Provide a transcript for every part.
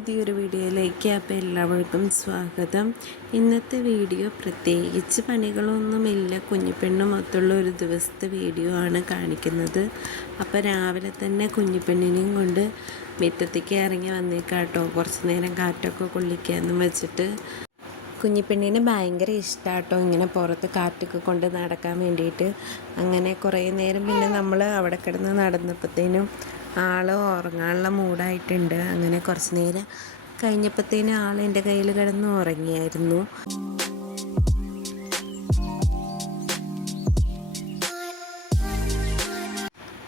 പുതിയൊരു വീഡിയോയിലേക്ക് അപ്പോൾ എല്ലാവർക്കും സ്വാഗതം. ഇന്നത്തെ വീഡിയോ പ്രത്യേകിച്ച് പണികളൊന്നുമില്ല, കുഞ്ഞിപ്പെണ്ണ് മൊത്തമുള്ള ഒരു ദിവസത്തെ വീഡിയോ ആണ് കാണിക്കുന്നത്. അപ്പോൾ രാവിലെ തന്നെ കുഞ്ഞിപ്പെണ്ണിനെയും കൊണ്ട് മുറ്റത്തേക്ക് ഇറങ്ങി വന്നേക്കാട്ടോ, കുറച്ച് നേരം കാറ്റൊക്കെ കൊള്ളിക്കാമെന്നും വെച്ചിട്ട്. കുഞ്ഞിപ്പെണ്ണിന് ഭയങ്കര ഇഷ്ടമാട്ടോ ഇങ്ങനെ പുറത്ത് കാറ്റൊക്കെ കൊണ്ട് നടക്കാൻ വേണ്ടിയിട്ട്. അങ്ങനെ കുറേ നേരം പിന്നെ നമ്മൾ അവിടെ കിടന്ന് നടന്നപ്പോഴത്തേനും ആൾ ഉറങ്ങാനുള്ള മൂഡായിട്ടുണ്ട്. അങ്ങനെ കുറച്ച് നേരം കഴിഞ്ഞപ്പോഴത്തേനും ആൾ എൻ്റെ കയ്യിൽ കിടന്ന് ഉറങ്ങിയായിരുന്നു.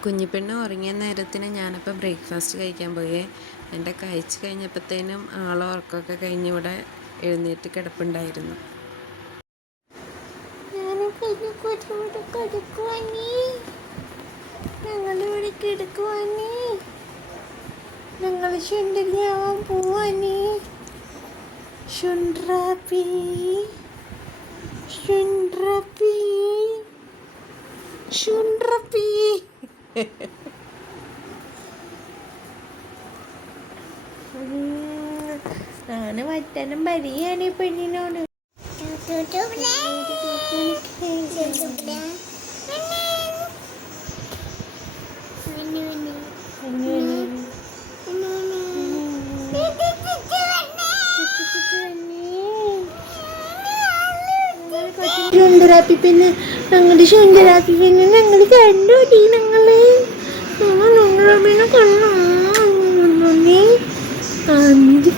കുഞ്ഞിപ്പെണ്ണ് ഉറങ്ങിയ നേരത്തിന് ഞാനപ്പോൾ ബ്രേക്ക്ഫാസ്റ്റ് കഴിക്കാൻ പോയേ. എൻ്റെ കഴിച്ച് കഴിഞ്ഞപ്പോഴത്തേനും ആൾ ഉറക്കമൊക്കെ കഴിഞ്ഞ് ഇവിടെ എഴുന്നേറ്റ് കിടപ്പുണ്ടായിരുന്നു. ഞങ്ങളിവിടെ കിടക്കുവാനേ, ഞങ്ങൾ ശുണ്ടരിയാവാൻ പോവാനേ. ശുണ്ട്രാപ്പി ശുണ്ട്രാപ്പി ശുണ്ട്രാപ്പി. ആണ് വറ്റാനും പരിയാണ് പെണ്ണിനോട്. ശുണ്ടരാപ്പി പിന്നെ ഞങ്ങളുടെ ശുണ്ടരാപ്പി പിന്നെ ഞങ്ങൾ കണ്ടോടി. ഞങ്ങള് ശുണ്ടരാപ്പിനെ കണ്ടു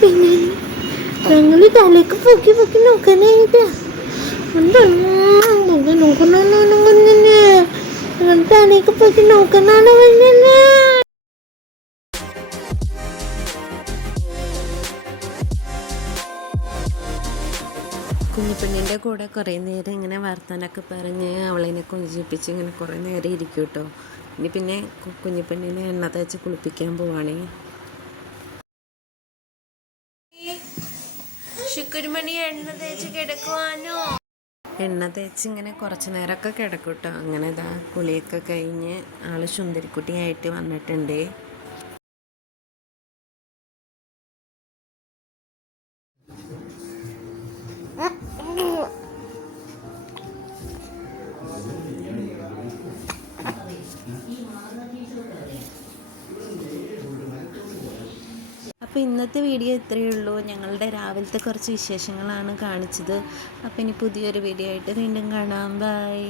പിന്നെ ഞങ്ങള് തലക്ക് പൊക്കി പൊക്കി നോക്കാനായിട്ടാ. നോക്കണോ കൊന്നെ, ഞങ്ങൾ തലക്ക് പൊക്കി നോക്കണാണ് കൊന്നെ. കുഞ്ഞിപ്പെണ്ണിൻ്റെ കൂടെ കുറേ നേരം ഇങ്ങനെ വർത്താനൊക്കെ പറഞ്ഞ് അവളതിനെ കൊഞ്ചിപ്പിച്ച് ഇങ്ങനെ കുറേ നേരം ഇരിക്കും കേട്ടോ. ഇനി പിന്നെ കുഞ്ഞിപ്പെണ്ണിനെ എണ്ണ തേച്ച് കുളിപ്പിക്കാൻ പോവാണേ. ശുക്രമണി എണ്ണ തേച്ച് കിടക്കുവാനോ? എണ്ണ തേച്ച് ഇങ്ങനെ കുറച്ച് നേരമൊക്കെ കിടക്കും കേട്ടോ. അങ്ങനെ ഇതാ കുളിയൊക്കെ കഴിഞ്ഞ് ആൾ സുന്ദരിക്കുട്ടിയായിട്ട് വന്നിട്ടുണ്ട്. അപ്പോൾ ഇന്നത്തെ വീഡിയോ ഇത്രയേ ഉള്ളൂ. ഞങ്ങളുടെ രാവിലത്തെ കുറച്ച് വിശേഷങ്ങളാണ് കാണിച്ചത്. അപ്പോൾ ഇനി പുതിയൊരു വീഡിയോ ആയിട്ട് വീണ്ടും കാണാം. ബൈ.